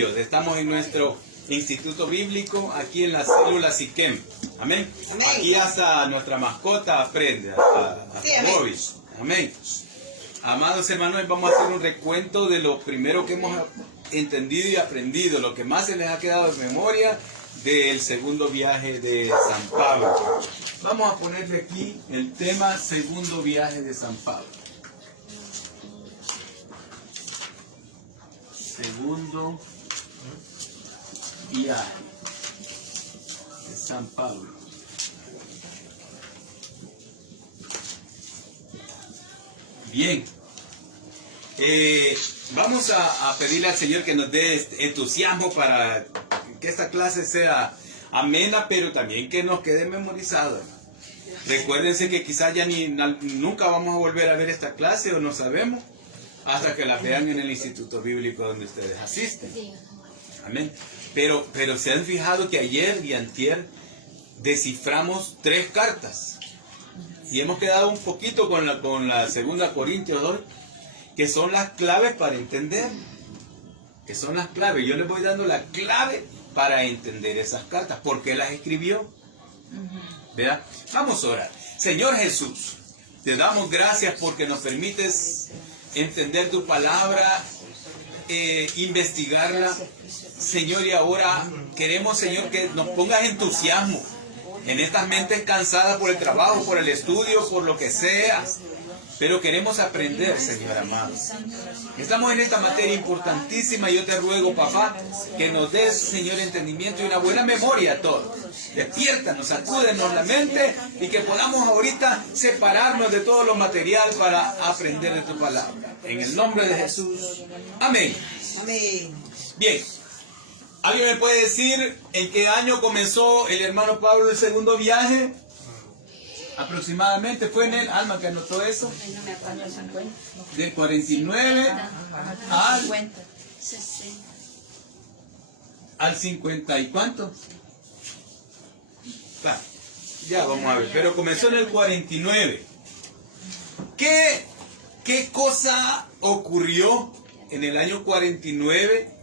Dios. Estamos en nuestro instituto bíblico, aquí en la célula Siquem. Amén. Amén. Aquí hasta nuestra mascota aprende, hasta Sí, amén. Bobby. Amén. Amados hermanos, vamos a hacer un recuento de lo primero que hemos entendido y aprendido, lo que más se les ha quedado en memoria del segundo viaje de San Pablo. Vamos a ponerle aquí el tema segundo viaje de San Pablo. Segundo viaje de San Pablo. Bien. Vamos a pedirle al Señor que nos dé entusiasmo para que esta clase sea amena, pero también que nos quede memorizada. Recuérdense que quizás ya nunca vamos a volver a ver esta clase o no sabemos hasta que la vean en el instituto bíblico donde ustedes asisten. Amén. Pero se han fijado que ayer y antier desciframos 3 cartas y hemos quedado un poquito con la segunda Corintios 2, que son las claves para entender, que son las claves. Yo les voy dando la clave para entender esas cartas. ¿Por qué las escribió? ¿Verdad? Vamos a orar. Señor Jesús, te damos gracias porque nos permites entender tu palabra, investigarla. Señor, y ahora queremos, Señor, que nos pongas entusiasmo en estas mentes cansadas por el trabajo, por el estudio, por lo que sea. Pero queremos aprender, Señor amado. Estamos en esta materia importantísima y yo te ruego, papá, que nos des, Señor, entendimiento y una buena memoria a todos. Despiértanos, sacúdenos la mente y que podamos ahorita separarnos de todo lo material para aprender de tu palabra. En el nombre de Jesús. Amén. Amén. Bien. ¿Alguien me puede decir en qué año comenzó el hermano Pablo el segundo viaje? Aproximadamente fue en el alma que anotó eso. No me acuerdo, 50. De 49 al 50. 60. al 50 y cuánto. Ya vamos a ver, pero comenzó en el 49. ¿Qué cosa ocurrió en el año 49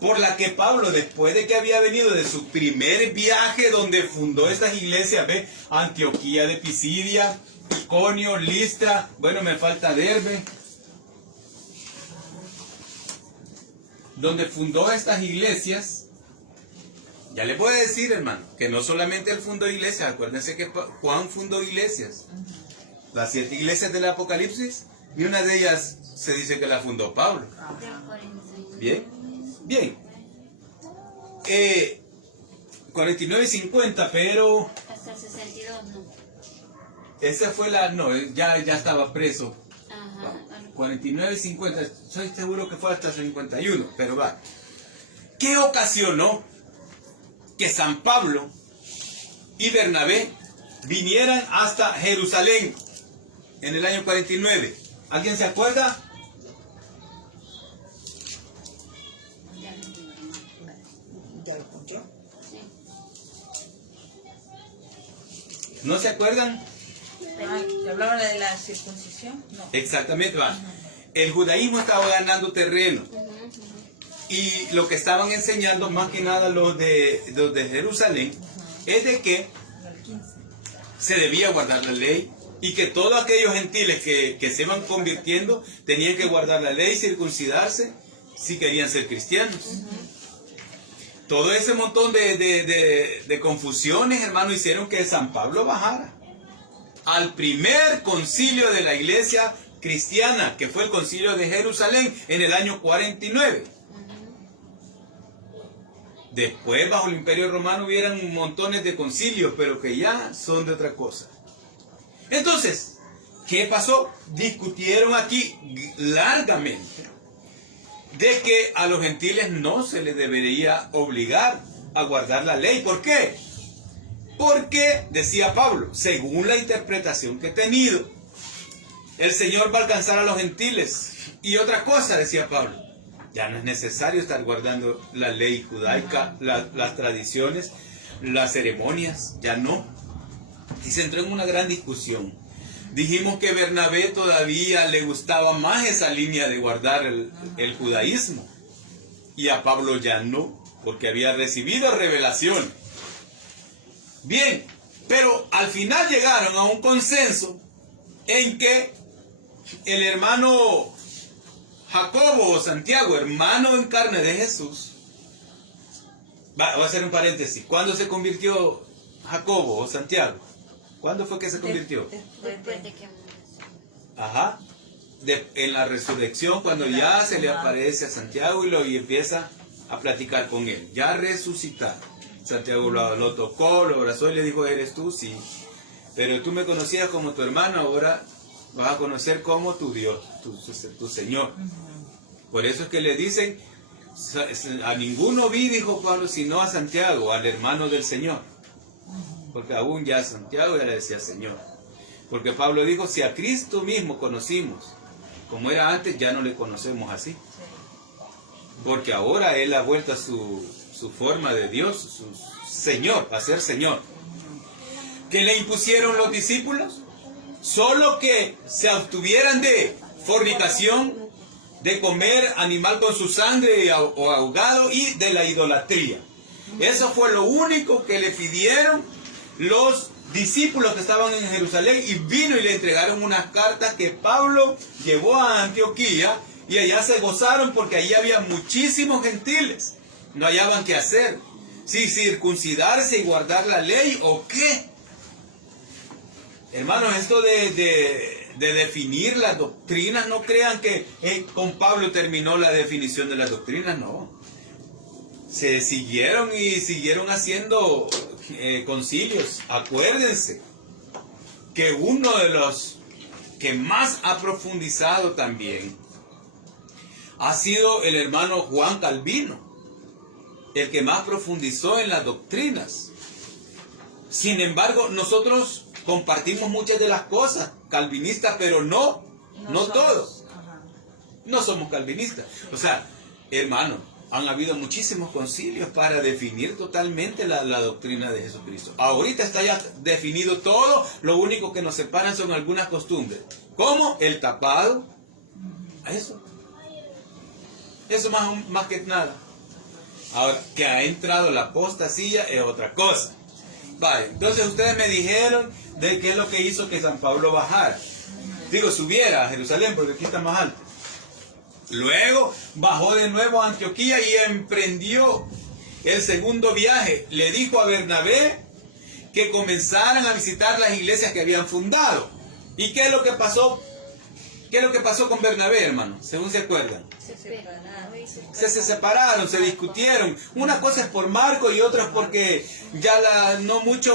por la que Pablo, después de que había venido de su primer viaje donde fundó estas iglesias, ve, Antioquía de Pisidia, Iconio, Listra, bueno, me falta Derbe, donde fundó estas iglesias? Ya les voy a decir, hermano, que no solamente él fundó iglesias. Acuérdense que Juan fundó iglesias, las 7 iglesias del Apocalipsis, y una de ellas se dice que la fundó Pablo. Bien. Bien, 49 y 50, pero Hasta el 62, ¿no? esa fue ya estaba preso. Ajá. 49 y 50, estoy seguro que fue hasta 51, pero va. ¿Qué ocasionó que San Pablo y Bernabé vinieran hasta Jerusalén en el año 49? ¿Alguien se acuerda? ¿Ya lo escuchó? Sí. ¿No se acuerdan? ¿Te hablaban de la circuncisión? No. Exactamente, va. El judaísmo estaba ganando terreno. Y lo que estaban enseñando, más que nada los de Jerusalén, es de que se debía guardar la ley y que todos aquellos gentiles que se iban convirtiendo tenían que guardar la ley, circuncidarse, si querían ser cristianos. Todo ese montón de confusiones, hermano, hicieron que San Pablo bajara al primer concilio de la iglesia cristiana, que fue el concilio de Jerusalén en el año 49. Después, bajo el Imperio Romano, hubieran montones de concilios, pero que ya son de otra cosa. Entonces, ¿qué pasó? Discutieron aquí largamente de que a los gentiles no se les debería obligar a guardar la ley. ¿Por qué? Porque, decía Pablo, según la interpretación que he tenido, el Señor va a alcanzar a los gentiles. Y otra cosa, decía Pablo, ya no es necesario estar guardando la ley judaica, las tradiciones, las ceremonias, ya no. Y se entró en una gran discusión. Dijimos que Bernabé todavía le gustaba más esa línea de guardar el judaísmo. y a Pablo ya no, porque había recibido revelación. Bien, pero al final llegaron a un consenso en que el hermano Jacobo o Santiago, hermano en carne de Jesús, voy a hacer un paréntesis. ¿Cuándo se convirtió Jacobo o Santiago? ¿Cuándo fue que se convirtió? Después de que Ajá. En la resurrección, cuando ya se le aparece a Santiago y empieza a platicar con él. Ya resucitado. Santiago lo tocó, lo abrazó y le dijo, ¿eres tú? Sí. Pero tú me conocías como tu hermano, ahora vas a conocer como tu Dios, tu Señor. Por eso es que le dicen, a ninguno vi, dijo Pablo, sino a Santiago, al hermano del Señor. Porque aún ya Santiago ya le decía Señor. Porque Pablo dijo, si a Cristo mismo conocimos como era antes, ya no le conocemos así. Porque ahora Él ha vuelto a su forma de Dios, su Señor, a ser Señor. ¿Qué le impusieron los discípulos? Solo que se abstuvieran de fornicación, de comer animal con su sangre o ahogado y de la idolatría. Eso fue lo único que le pidieron los discípulos que estaban en Jerusalén, y vino y le entregaron unas cartas que Pablo llevó a Antioquía, y allá se gozaron porque allí había muchísimos gentiles. No hallaban qué hacer, si circuncidarse y guardar la ley o qué. Hermanos, esto de definir las doctrinas, no crean que con Pablo terminó la definición de las doctrinas, no. Se siguieron haciendo concilios. Acuérdense que uno de los que más ha profundizado también ha sido el hermano Juan Calvino, el que más profundizó en las doctrinas. Sin embargo, nosotros compartimos muchas de las cosas calvinistas, pero no todos. No somos calvinistas. O sea, hermano, han habido muchísimos concilios para definir totalmente la doctrina de Jesucristo. Ahorita está ya definido todo, lo único que nos separan son algunas costumbres. ¿Cómo? El tapado. Eso más que nada. Ahora, que ha entrado la apostasía es otra cosa. Vale, entonces ustedes me dijeron de qué es lo que hizo que San Pablo bajara. Digo, subiera a Jerusalén, porque aquí está más alto. Luego bajó de nuevo a Antioquía y emprendió el segundo viaje. Le dijo a Bernabé que comenzaran a visitar las iglesias que habían fundado. ¿Y qué es lo que pasó? ¿Qué es lo que pasó con Bernabé, hermano? Según se acuerdan. Se separaron, se discutieron. Una cosa es por Marco y otra es porque ya no mucho...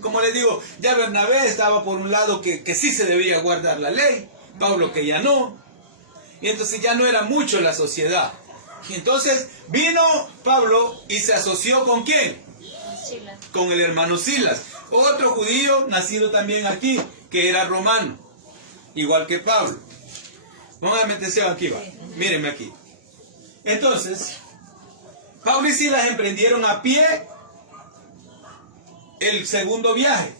como les digo, ya Bernabé estaba por un lado que sí se debía guardar la ley. Pablo que ya no. Y entonces ya no era mucho la sociedad. Y entonces vino Pablo y se asoció ¿con quién? Con el hermano Silas, otro judío nacido también aquí, que era romano, igual que Pablo. Pónganme atención aquí, va. Mírenme aquí. Entonces, Pablo y Silas emprendieron a pie el segundo viaje.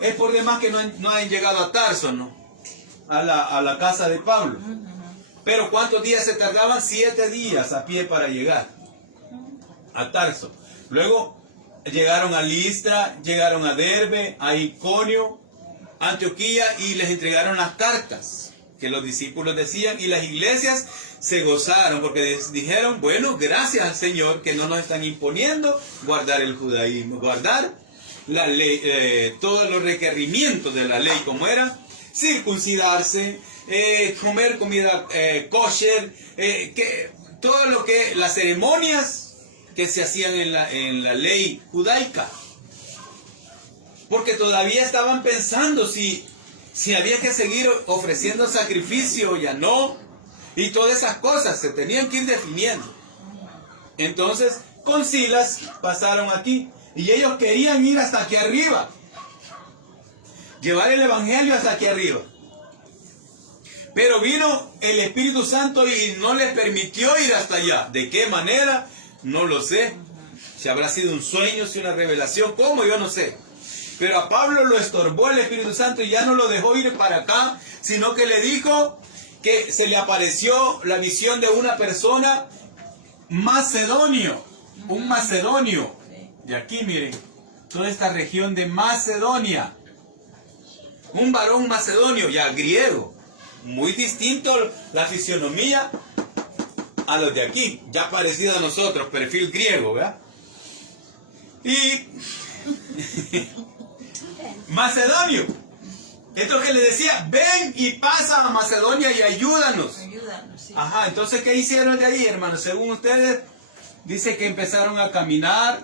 Es por demás que no han llegado a Tarso, ¿no? A la casa de Pablo. Pero ¿cuántos días se tardaban? 7 días a pie para llegar a Tarso. Luego llegaron a Listra, llegaron a Derbe, a Iconio, Antioquía, y les entregaron las cartas que los discípulos decían, y las iglesias se gozaron porque dijeron, bueno, gracias al Señor que no nos están imponiendo guardar el judaísmo, guardar la ley, todos los requerimientos de la ley, como era circuncidarse, comer comida kosher, todo lo que las ceremonias que se hacían en la ley judaica, porque todavía estaban pensando si había que seguir ofreciendo sacrificio o ya no, y todas esas cosas se tenían que ir definiendo. Entonces con Silas pasaron aquí y ellos querían ir hasta aquí arriba, llevar el evangelio hasta aquí arriba. Pero vino el Espíritu Santo y no les permitió ir hasta allá. ¿De qué manera? No lo sé. Si habrá sido un sueño, si una revelación, ¿cómo? Yo no sé. Pero a Pablo lo estorbó el Espíritu Santo y ya no lo dejó ir para acá, sino que le dijo que se le apareció la visión de una persona macedonio, un macedonio. De aquí, miren, toda esta región de Macedonia. Un varón macedonio, ya griego. Muy distinto la fisionomía a los de aquí, ya parecido a nosotros, perfil griego, ¿verdad? Y macedonio. Entonces le decía, ven y pasa a Macedonia y ayúdanos. Ayúdanos, sí. Ajá, entonces ¿qué hicieron de ahí, hermanos? Según ustedes, dice que empezaron a caminar,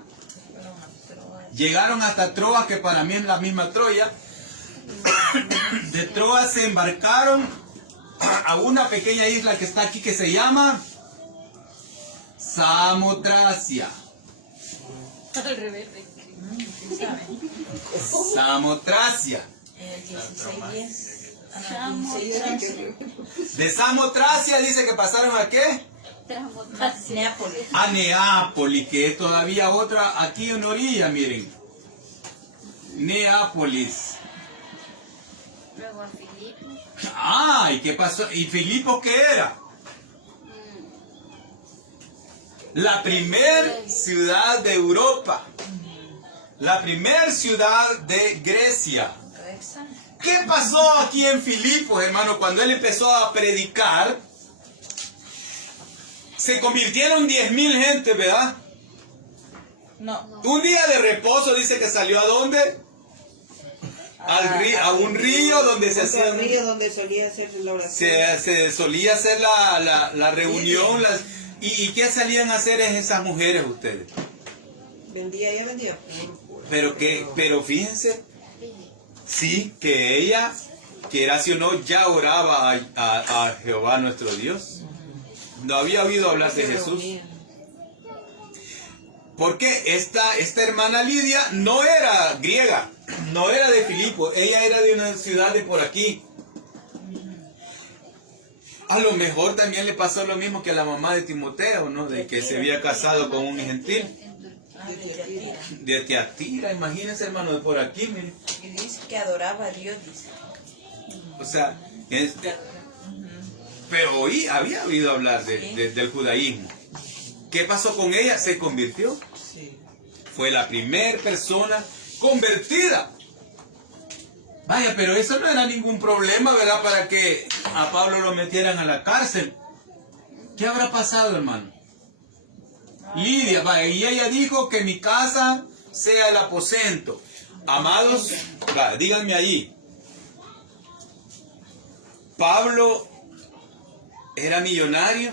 llegaron hasta Troas, que para mí es la misma Troya. De Troas se embarcaron a una pequeña isla que está aquí que se llama Samotracia. Al revés. ¿Sí saben? Samotracia. En el 16:10. De Samotracia dice que pasaron a qué? Neápolis. A Neápolis, que es todavía otra aquí en orilla, miren. Neápolis. Luego a Filipo. Ah, ¿y qué pasó? ¿Y Filipo qué era? La primer ciudad de Europa. La primer ciudad de Grecia. ¿Qué pasó aquí en Filipos, hermano? Cuando él empezó a predicar, se convirtieron 10,000 gente, ¿verdad? No. Un día de reposo dice que salió ¿a dónde? A un río donde se hacía Un río donde solía hacer la oración. se solía hacer la reunión. ¿Y qué salían a hacer esas mujeres ustedes? Vendía. Pero fíjense, sí, que ella, quiera si o no, ya oraba a Jehová nuestro Dios. No había oído hablar de Jesús. Porque esta hermana Lidia no era griega, no era de Filipo, ella era de una ciudad de por aquí. A lo mejor también le pasó lo mismo que a la mamá de Timoteo, ¿no? De que se había casado con un gentil. De Tiatira, imagínense, hermano, de por aquí, miren. Y dice que adoraba a Dios, dice. O sea, pero hoy había oído hablar del judaísmo. ¿Qué pasó con ella? Se convirtió. Sí. Fue la primera persona convertida. Vaya, pero eso no era ningún problema, ¿verdad? Para que a Pablo lo metieran a la cárcel. ¿Qué habrá pasado, hermano? Lidia, vaya, y ella dijo que mi casa sea el aposento. Amados, vaya, díganme allí. ¿Pablo era millonario?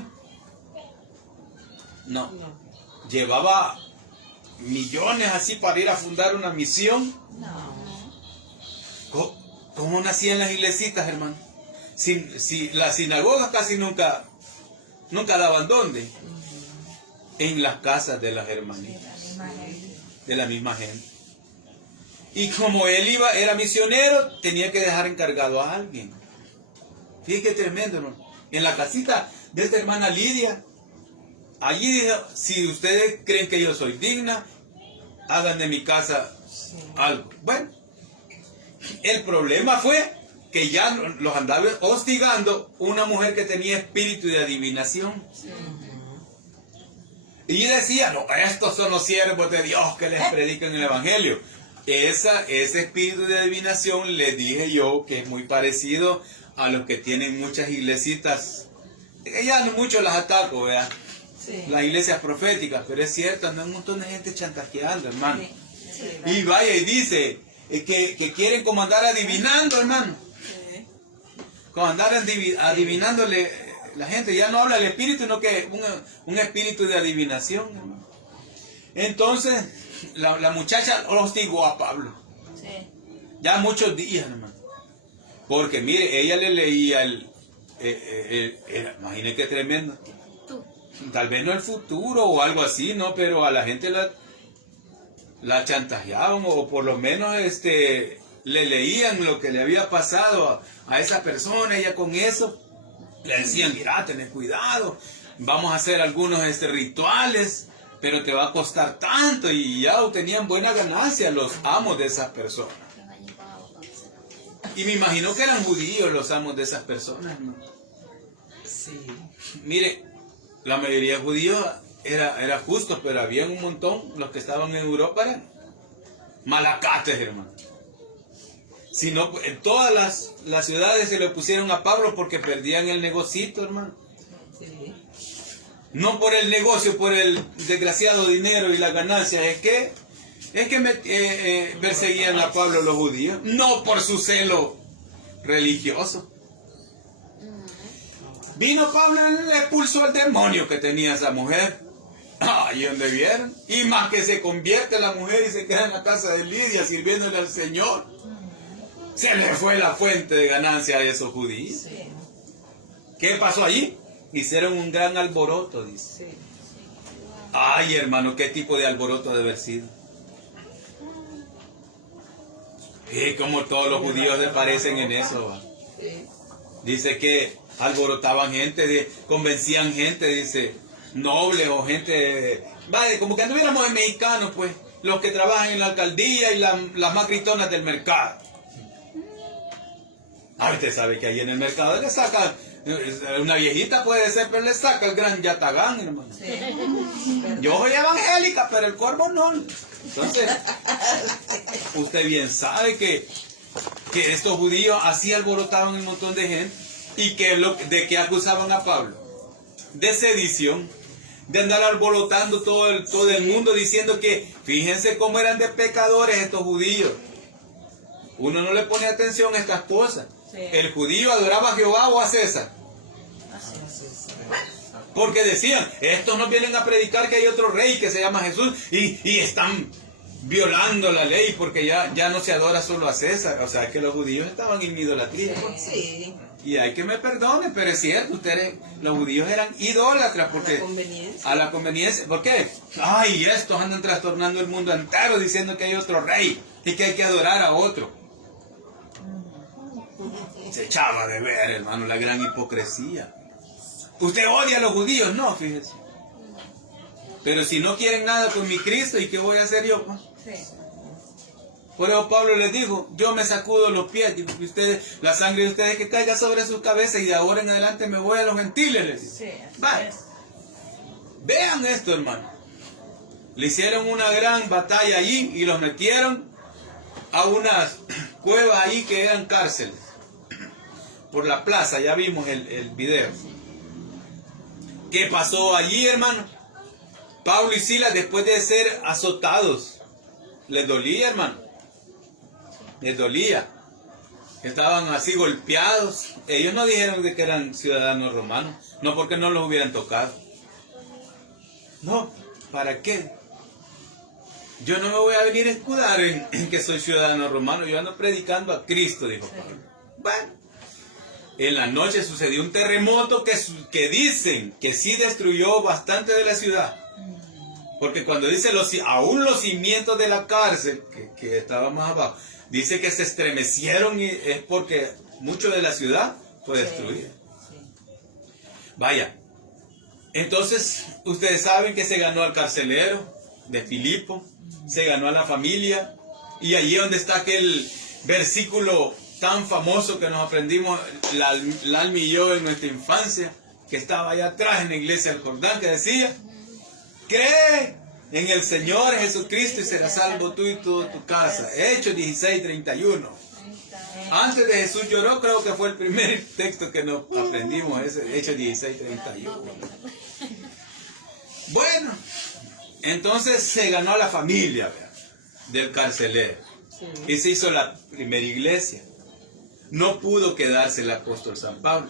No. ¿Llevaba millones así para ir a fundar una misión? No. ¿Cómo nacían las iglesitas, hermano? Si las sinagogas casi nunca daban dónde. En las casas de las hermanitas, de la misma gente. Y como él era misionero, tenía que dejar encargado a alguien. Fíjense qué tremendo, hermano. En la casita de esta hermana Lidia, allí dijo, si ustedes creen que yo soy digna, hagan de mi casa algo. Bueno, el problema fue que ya los andaba hostigando una mujer que tenía espíritu de adivinación. Y decía, no, estos son los siervos de Dios que les predican el evangelio. Ese espíritu de adivinación, les dije yo, que es muy parecido a los que tienen muchas iglesitas. Ya no mucho las ataco, ¿verdad? Sí. Las iglesias proféticas, pero es cierto, anda un montón de gente chantajeando, hermano. Sí. Y vaya y dice que quieren como andar adivinando, hermano. Sí. Como andar adivinándole la gente. Ya no habla el espíritu, sino que un espíritu de adivinación, hermano. Entonces, la muchacha hostigó a Pablo. Sí. Ya muchos días, hermano. Porque mire, ella le leía imagínese qué tremendo. Tal vez no el futuro o algo así, ¿no? Pero a la gente la chantajeaban o por lo menos le leían lo que le había pasado a esa persona. Ella con eso le decían, mira, tened cuidado, vamos a hacer algunos rituales, pero te va a costar tanto. Y ya obtenían buena ganancia los amos de esas personas. Y me imagino que eran judíos los amos de esas personas, ¿no? Sí. Mire, la mayoría de judíos era justo, pero había un montón, los que estaban en Europa eran malacates, hermano. Si no, en todas las ciudades se le pusieron a Pablo porque perdían el negocito, hermano. Sí. No por el negocio, por el desgraciado dinero y las ganancias. Es que perseguían a Pablo los judíos. No por su celo religioso. Vino Pablo y le expulsó al demonio que tenía esa mujer. Ahí donde vieron. Y más que se convierte la mujer y se queda en la casa de Lidia sirviéndole al Señor. Se le fue la fuente de ganancia a esos judíos. Sí. ¿Qué pasó allí? Hicieron un gran alboroto, dice. Sí. Ay, hermano, ¿qué tipo de alboroto debe haber sido? Y como todos los judíos le parecen en eso, ¿va? Sí. Dice que alborotaban gente, convencían gente, dice, noble o gente, vale, como que anduviéramos en mexicanos, pues, los que trabajan en la alcaldía y las más gritonas del mercado. Ah, usted sabe que ahí en el mercado le sacan, una viejita puede ser, pero le saca el gran yatagán, hermano. Sí. Yo soy evangélica, pero el cuervo no. Entonces, usted bien sabe que estos judíos así alborotaban un montón de gente. ¿Y de qué acusaban a Pablo? De sedición, de andar alborotando todo el mundo diciendo que fíjense cómo eran de pecadores estos judíos. Uno no le pone atención a estas cosas. Sí. El judío adoraba a Jehová o a César. Así es. Porque decían, estos nos vienen a predicar que hay otro rey que se llama Jesús y están violando la ley porque ya no se adora solo a César. O sea que los judíos estaban en idolatría. Sí. Y hay que me perdone, pero es cierto, los judíos eran idólatras porque Conveniencia. a la conveniencia. ¿Por qué? Ay, estos andan trastornando el mundo entero diciendo que hay otro rey y que hay que adorar a otro. Se echaba de ver, hermano, la gran hipocresía. ¿Usted odia a los judíos? No, fíjese. Pero si no quieren nada con mi Cristo, ¿y qué voy a hacer yo? Sí. Por eso Pablo les dijo, yo me sacudo los pies, dijo, que ustedes, la sangre de ustedes que caiga sobre sus cabezas y de ahora en adelante me voy a los gentiles. Les dijo. Sí, así Vale. es. Vean esto, hermano. Le hicieron una gran batalla allí y los metieron a unas cuevas ahí que eran cárceles. Por la plaza, ya vimos el video. ¿Qué pasó allí, hermano? Pablo y Silas, después de ser azotados, les dolía, hermano. Les dolía. Estaban así golpeados. Ellos no dijeron de que eran ciudadanos romanos. No porque no los hubieran tocado. No, ¿para qué? Yo no me voy a venir a escudar en que soy ciudadano romano. Yo ando predicando a Cristo, dijo Pablo. Bueno. En la noche sucedió un terremoto que dicen que sí destruyó bastante de la ciudad. Porque cuando dice aún los cimientos de la cárcel, que estaba más abajo, dice que se estremecieron y es porque mucho de la ciudad fue destruida. Sí. Vaya, entonces ustedes saben que se ganó al carcelero de Filipo, se ganó a la familia, y allí donde está aquel versículo tan famoso que nos aprendimos Lalmi y yo en nuestra infancia, que estaba allá atrás en la iglesia del Jordán, que decía, cree en el Señor Jesucristo y serás salvo tú y toda tu casa. Hechos 16:31. Antes de Jesús lloró, creo que fue el primer texto que nos aprendimos, ese Hechos 16:31. Bueno, entonces se ganó a la familia, ¿verdad?, del carcelero. Sí. Y se hizo la primera iglesia. No pudo quedarse el apóstol San Pablo.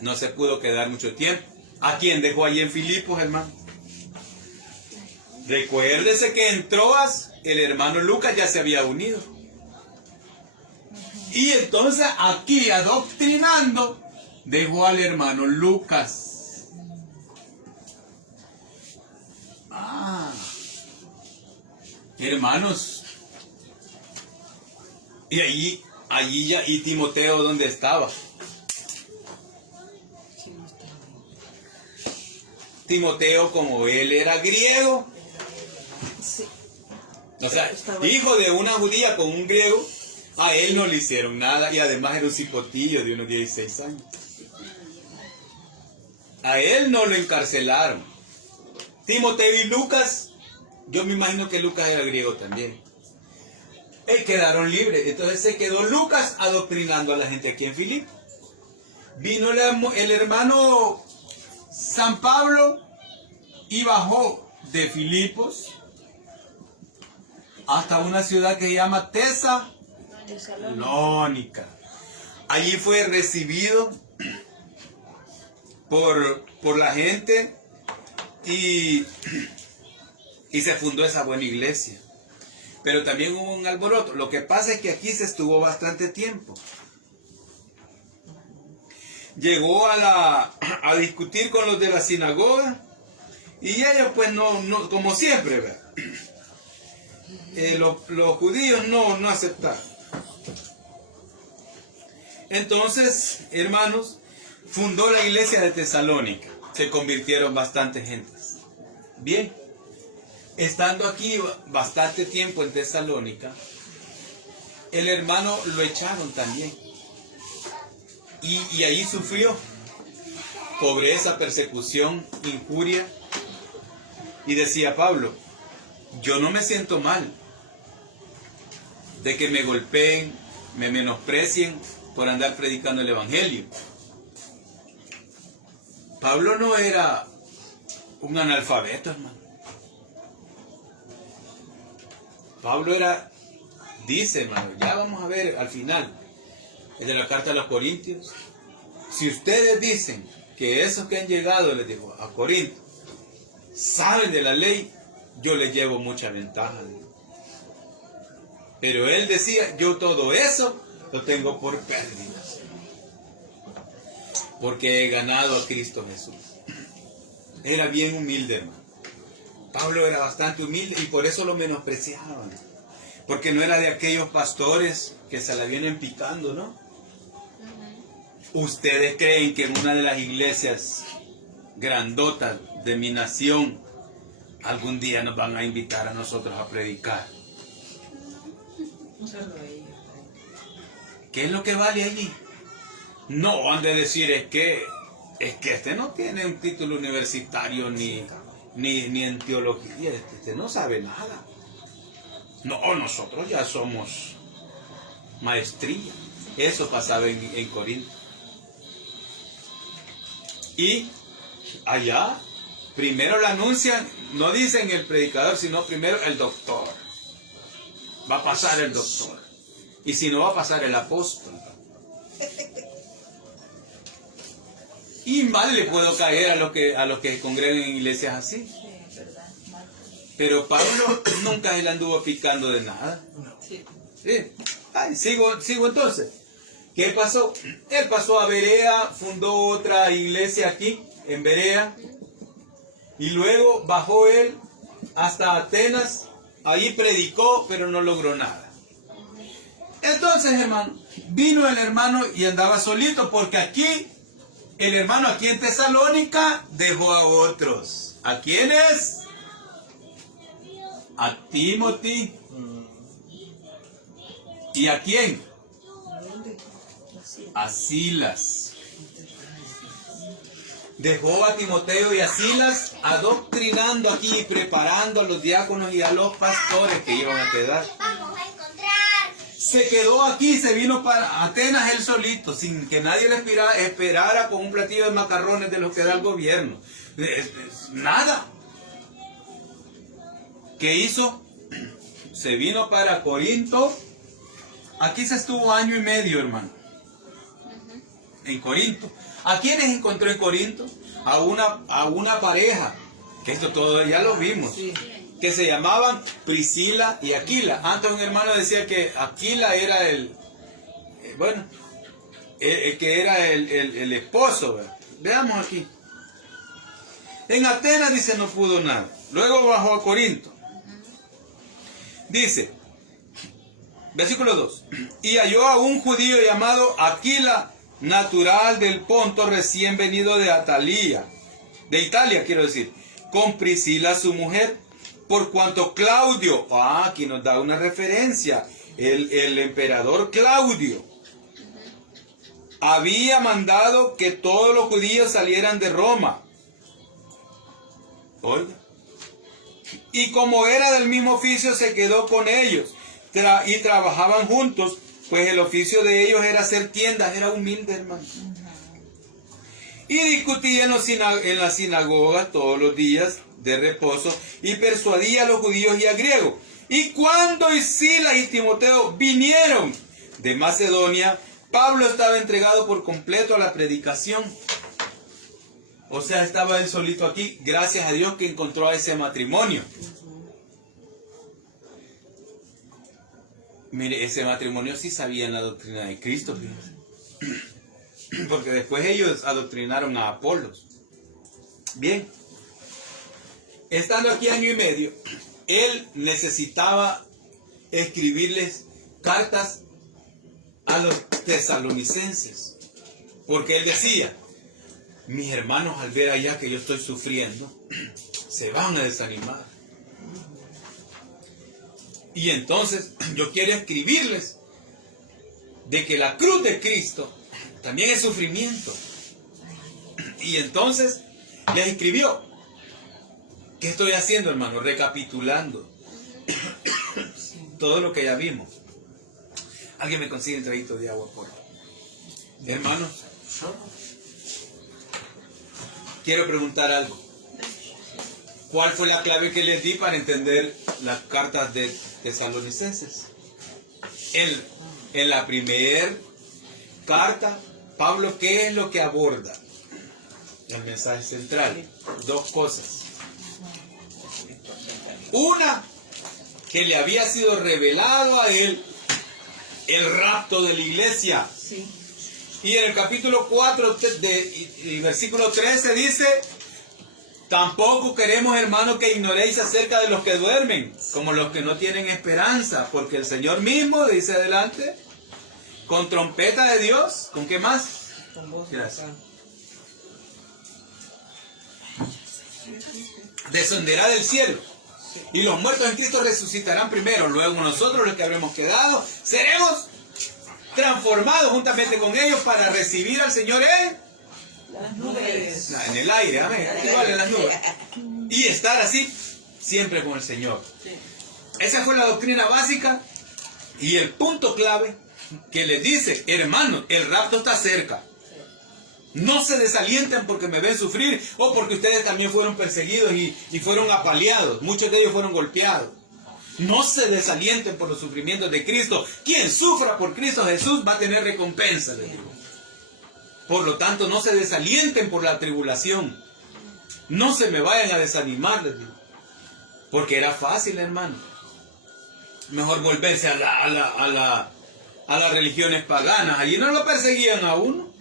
No se pudo quedar mucho tiempo. ¿A quién dejó allí en Filipos, hermano? Recuérdese que en Troas el hermano Lucas ya se había unido. Y entonces aquí adoctrinando dejó al hermano Lucas. Hermanos. Y allí ya, y Timoteo, ¿dónde estaba? Timoteo, como él era griego, Sí. o sea, hijo de una judía con un griego, a él no le hicieron nada y además era un cipotillo de unos 16 años. A él no lo encarcelaron. Timoteo y Lucas, yo me imagino que Lucas era griego también. Quedaron libres. Entonces se quedó Lucas adoctrinando a la gente aquí en Filipo. Vino el hermano San Pablo y bajó de Filipos hasta una ciudad que se llama Tesalónica. Allí fue recibido por la gente y se fundó esa buena iglesia. Pero también hubo un alboroto. Lo que pasa es que aquí se estuvo bastante tiempo. Llegó a discutir con los de la sinagoga y ellos pues no como siempre, ¿verdad? Los judíos no aceptaron. Entonces, hermanos, fundó la iglesia de Tesalónica. Se convirtieron bastantes gentes. Bien, estando aquí bastante tiempo en Tesalónica, el hermano lo echaron también. Y allí sufrió pobreza, persecución, injuria. Y decía Pablo, yo no me siento mal de que me golpeen, me menosprecien por andar predicando el evangelio. Pablo no era un analfabeto, hermano. Pablo dice, hermano, ya vamos a ver al final, es de la carta a los Corintios. Si ustedes dicen que esos que han llegado, les digo, a Corinto, saben de la ley, yo les llevo mucha ventaja. Pero él decía, yo todo eso lo tengo por pérdida, porque he ganado a Cristo Jesús. Era bien humilde, hermano. Pablo era bastante humilde y por eso lo menospreciaban. Porque no era de aquellos pastores que se la vienen picando, ¿no? ¿Ustedes creen que en una de las iglesias grandotas de mi nación algún día nos van a invitar a nosotros a predicar? Solo ellos. ¿Qué es lo que vale allí? No han de decir es que este no tiene un título universitario ni en teología, este no sabe nada. No, nosotros ya somos maestría. Eso pasaba en Corinto. Y allá, primero la anuncian, no dicen el predicador, sino primero el doctor. Va a pasar el doctor. Y si no, va a pasar el apóstol. Y mal le puedo caer a los que congregan en iglesias así. Sí, es verdad. Marcos. Pero Pablo nunca se le anduvo picando de nada. Sí. Sí. Ay, sigo entonces. ¿Qué pasó? Él pasó a Berea, fundó otra iglesia aquí, en Berea. Y luego bajó él hasta Atenas. Ahí predicó, pero no logró nada. Entonces, hermano, vino el hermano y andaba solito, porque aquí, el hermano aquí en Tesalónica dejó a otros. ¿A quiénes? A Timothy. ¿Y a quién? A Silas. Dejó a Timoteo y a Silas adoctrinando aquí y preparando a los diáconos y a los pastores que iban a quedar. Se quedó aquí, se vino para Atenas él solito, sin que nadie le esperara con un platillo de macarrones de los que da el gobierno. Nada. ¿Qué hizo? Se vino para Corinto. Aquí se estuvo 1 año y medio, hermano. En Corinto. ¿A quiénes encontró en Corinto? A una pareja, que esto todo ya lo vimos, que se llamaban Priscila y Aquila. Antes un hermano decía que Aquila era el esposo, ¿verdad? Veamos aquí. En Atenas dice no pudo nada. Luego bajó a Corinto. Dice, versículo 2. Y halló a un judío llamado Aquila, natural del Ponto, recién venido de Italia, quiero decir, con Priscila su mujer, por cuanto Claudio, aquí nos da una referencia, el emperador Claudio, había mandado que todos los judíos salieran de Roma. Oiga. Y como era del mismo oficio, se quedó con ellos y trabajaban juntos, pues el oficio de ellos era hacer tiendas, era humilde, hermano. Y discutía en la sinagoga todos los días de reposo y persuadía a los judíos y a griegos. Y cuando Silas y Timoteo vinieron de Macedonia, Pablo estaba entregado por completo a la predicación. O sea, estaba él solito aquí, gracias a Dios que encontró a ese matrimonio. Mire, ese matrimonio sí sabían la doctrina de Cristo, fíjense. Porque después ellos adoctrinaron a Apolos. Bien, estando aquí año y medio, él necesitaba escribirles cartas a los tesalonicenses. Porque él decía, mis hermanos al ver allá que yo estoy sufriendo, se van a desanimar. Y entonces yo quiero escribirles de que la cruz de Cristo también es sufrimiento. Y entonces les escribió. ¿Qué estoy haciendo, hermano? Recapitulando todo lo que ya vimos. ¿Alguien me consigue un traguito de agua, por favor? Hermanos, quiero preguntar algo. ¿Cuál fue la clave que les di para entender las cartas de Tesalonicenses? En la primera carta, Pablo, ¿qué es lo que aborda? El mensaje central. Dos cosas. Una, que le había sido revelado a él el rapto de la iglesia. Sí. Y en el capítulo 4, versículo 13 dice, tampoco queremos, hermanos, que ignoréis acerca de los que duermen, como los que no tienen esperanza, porque el Señor mismo, dice adelante, con trompeta de Dios, ¿con qué más? Con voz. Gracias. Descenderá del cielo. Y los muertos en Cristo resucitarán primero. Luego nosotros, los que habremos quedado, seremos transformados juntamente con ellos para recibir al Señor Las nubes. en el aire. Amén. Igual en las nubes. Y estar así siempre con el Señor. Esa fue la doctrina básica y el punto clave que les dice, hermanos, el rapto está cerca. No se desalienten porque me ven sufrir o porque ustedes también fueron perseguidos y fueron apaleados. Muchos de ellos fueron golpeados. No se desalienten por los sufrimientos de Cristo. Quien sufra por Cristo Jesús va a tener recompensa, les digo. Por lo tanto, no se desalienten por la tribulación. No se me vayan a desanimar, les digo. Porque era fácil, hermano. Mejor volverse a las religiones paganas. Allí no lo perseguían a uno.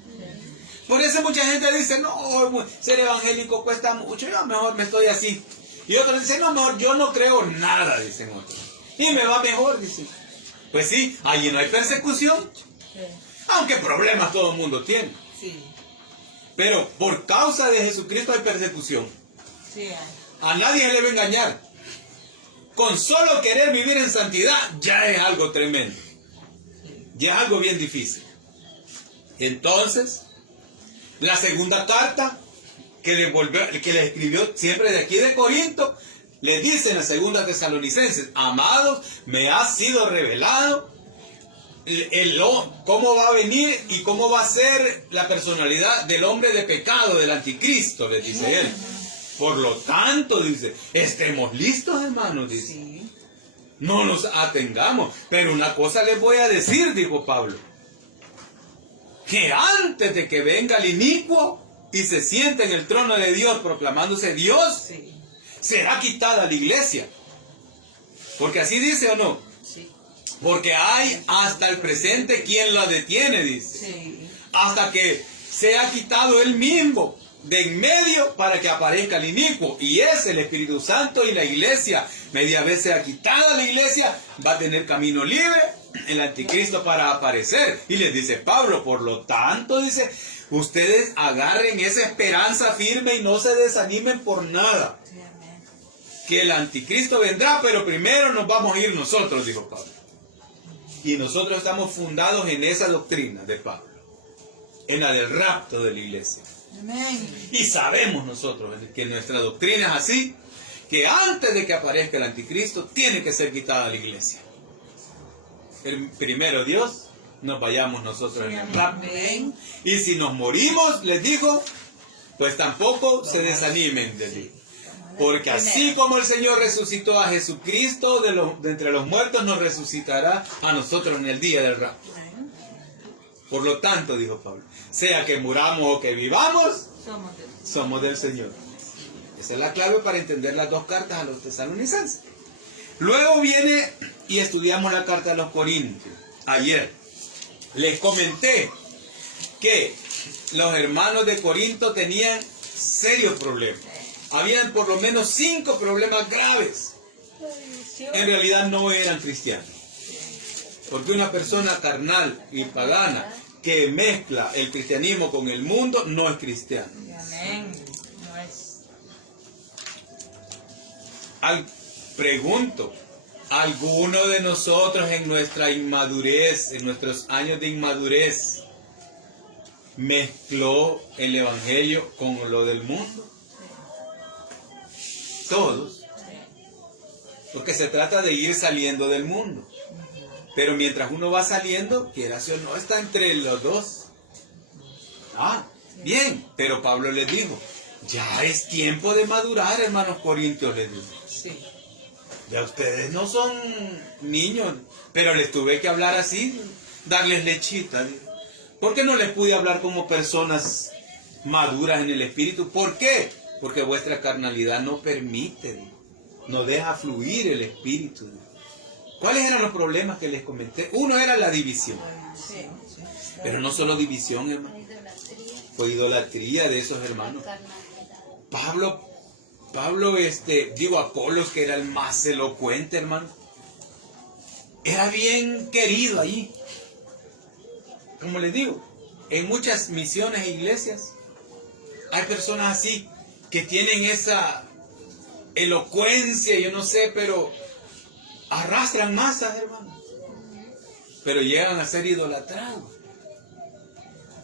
Por eso mucha gente dice, no, ser evangélico cuesta mucho, yo mejor me estoy así. Y otros dicen, no, mejor yo no creo nada, dicen otros. Y me va mejor, dicen. Pues sí, allí no hay persecución. Aunque problemas todo el mundo tiene. Sí. Pero por causa de Jesucristo hay persecución. Sí. A nadie se le va a engañar. Con solo querer vivir en santidad ya es algo tremendo. Ya es algo bien difícil. Entonces, la segunda carta que le escribió siempre de aquí de Corinto, le dice en la segunda Tesalonicenses, amados, me ha sido revelado cómo va a venir y cómo va a ser la personalidad del hombre de pecado, del anticristo, les dice él. Por lo tanto, dice, estemos listos, hermanos, dice. Sí. No nos atengamos. Pero una cosa les voy a decir, dijo Pablo, que antes de que venga el inicuo y se siente en el trono de Dios proclamándose Dios, Sí. será quitada la iglesia. Porque así dice o no. Sí. Porque hay hasta el presente quien la detiene, dice. Sí. Hasta que sea quitado él mismo de en medio para que aparezca el inicuo. Y es el Espíritu Santo y la iglesia. Media vez sea quitada la iglesia, va a tener camino libre el anticristo para aparecer. Y les dice Pablo, por lo tanto, dice, ustedes agarren esa esperanza firme y no se desanimen por nada. Sí, amén. Que el anticristo vendrá, pero primero nos vamos a ir nosotros, dijo Pablo. Y nosotros estamos fundados en esa doctrina de Pablo. en la del rapto de la iglesia. Amén. Y sabemos nosotros que nuestra doctrina es así, que antes de que aparezca el anticristo, tiene que ser quitada la iglesia. El primero Dios, nos vayamos nosotros en el rapto. Amén. Y si nos morimos, les digo, pues tampoco se desanimen de Dios. Porque así como el Señor resucitó a Jesucristo de entre los muertos, nos resucitará a nosotros en el día del rapto. Por lo tanto, dijo Pablo, sea que muramos o que vivamos, somos del Señor. Esa es la clave para entender las dos cartas a los tesalonicenses. Luego viene y estudiamos la carta a los Corintios. Ayer les comenté que los hermanos de Corinto tenían serios problemas. Habían por lo menos 5 problemas graves. En realidad no eran cristianos. Porque una persona carnal y pagana que mezcla el cristianismo con el mundo no es cristiano. Amén. No es. Pregunto, ¿alguno de nosotros en nuestra inmadurez, en nuestros años de inmadurez, mezcló el evangelio con lo del mundo? Todos. Porque se trata de ir saliendo del mundo. Pero mientras uno va saliendo, quieras o no, está entre los dos. Bien. Pero Pablo les dijo, ya es tiempo de madurar, hermanos corintios, les dijo. Sí. Ya ustedes no son niños, pero les tuve que hablar así, darles lechita. ¿Por qué no les pude hablar como personas maduras en el espíritu? ¿Por qué? Porque vuestra carnalidad no permite, no deja fluir el espíritu. ¿Cuáles eran los problemas que les comenté? Uno era la división. Sí. Pero no solo división, hermano. Fue idolatría de esos hermanos. Pablo, Apolos, que era el más elocuente, hermano. Era bien querido allí. Como les digo, en muchas misiones e iglesias hay personas así que tienen esa elocuencia, yo no sé, pero arrastran masas, hermano. Pero llegan a ser idolatrados.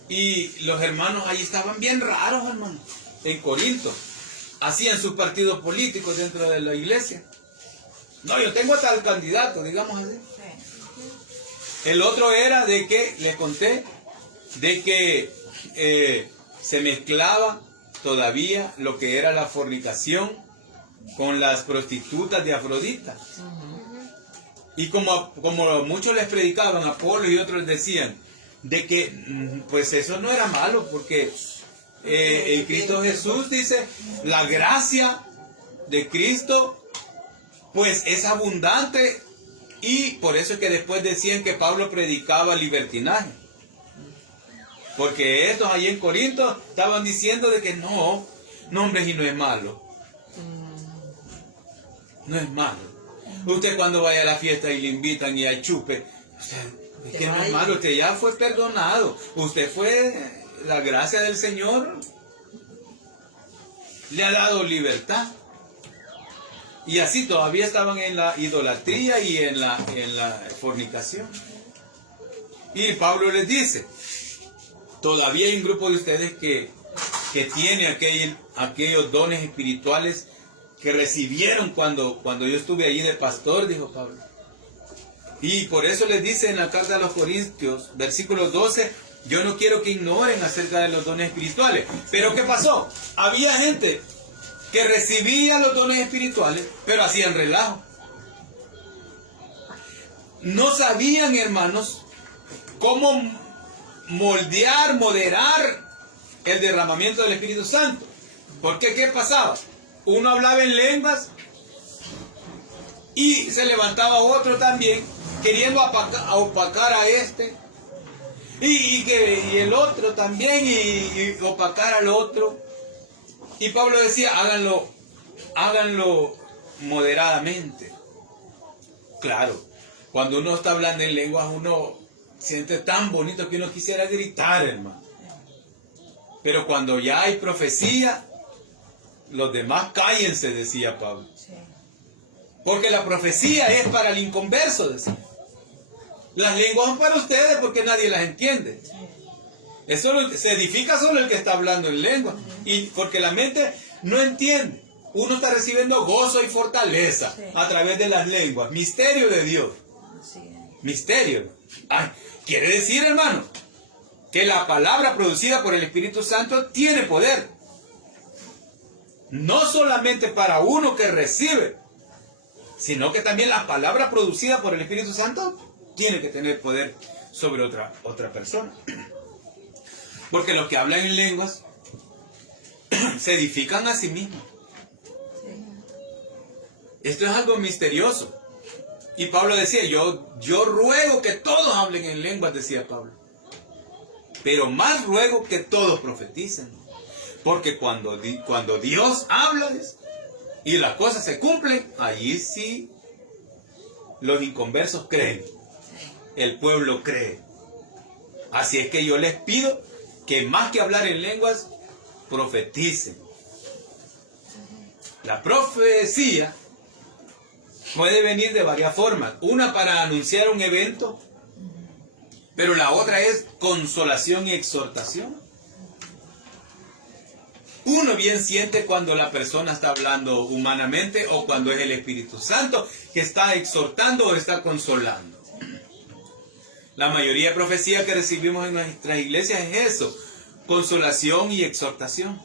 Y los hermanos ahí estaban bien raros, hermano. En Corinto. Hacían sus partidos políticos dentro de la iglesia. No, yo tengo a tal candidato, digamos así. El otro era de que, les conté, de que se mezclaba todavía lo que era la fornicación con las prostitutas de Afrodita. Y como muchos les predicaban, Apolo y otros decían, de que pues eso no era malo, porque en Cristo Jesús dice, la gracia de Cristo pues es abundante, y por eso es que después decían que Pablo predicaba libertinaje. Porque estos allí en Corinto estaban diciendo de que no, hombre, y no es malo. No es malo. Usted cuando vaya a la fiesta y le invitan y hay chupe, usted, es que no es malo, usted ya fue perdonado. Usted fue, la gracia del Señor le ha dado libertad. Y así todavía estaban en la idolatría y en la fornicación. Y Pablo les dice, todavía hay un grupo de ustedes que tiene aquellos dones espirituales que recibieron cuando yo estuve allí de pastor, dijo Pablo. Y por eso les dice en la carta a los Corintios, versículo 12, yo no quiero que ignoren acerca de los dones espirituales. Pero ¿qué pasó? Había gente que recibía los dones espirituales, pero hacían relajo. No sabían, hermanos, cómo moldear, moderar el derramamiento del Espíritu Santo. Porque ¿qué pasaba? Uno hablaba en lenguas y se levantaba otro también, queriendo opacar a este, y el otro también, y opacar al otro. Y Pablo decía, háganlo moderadamente. Claro, cuando uno está hablando en lenguas, uno siente tan bonito que uno quisiera gritar, hermano. Pero cuando ya hay profecía, los demás cállense, decía Pablo. Porque la profecía es para el inconverso, decía. Las lenguas son para ustedes porque nadie las entiende. Se edifica solo el que está hablando en lengua. Y porque la mente no entiende. Uno está recibiendo gozo y fortaleza a través de las lenguas. Misterio de Dios. Misterio. Ay, quiere decir, hermano, que la palabra producida por el Espíritu Santo tiene poder. No solamente para uno que recibe, sino que también la palabra producida por el Espíritu Santo tiene que tener poder sobre otra persona. Porque los que hablan en lenguas se edifican a sí mismos. Esto es algo misterioso. Y Pablo decía, yo ruego que todos hablen en lenguas, decía Pablo. Pero más ruego que todos profeticen. Porque cuando Dios habla y las cosas se cumplen, allí sí los inconversos creen. El pueblo cree. Así es que yo les pido que más que hablar en lenguas, profeticen. La profecía puede venir de varias formas. Una para anunciar un evento, pero la otra es consolación y exhortación. Uno bien siente cuando la persona está hablando humanamente o cuando es el Espíritu Santo que está exhortando o está consolando. La mayoría de profecías que recibimos en nuestras iglesias es eso, consolación y exhortación.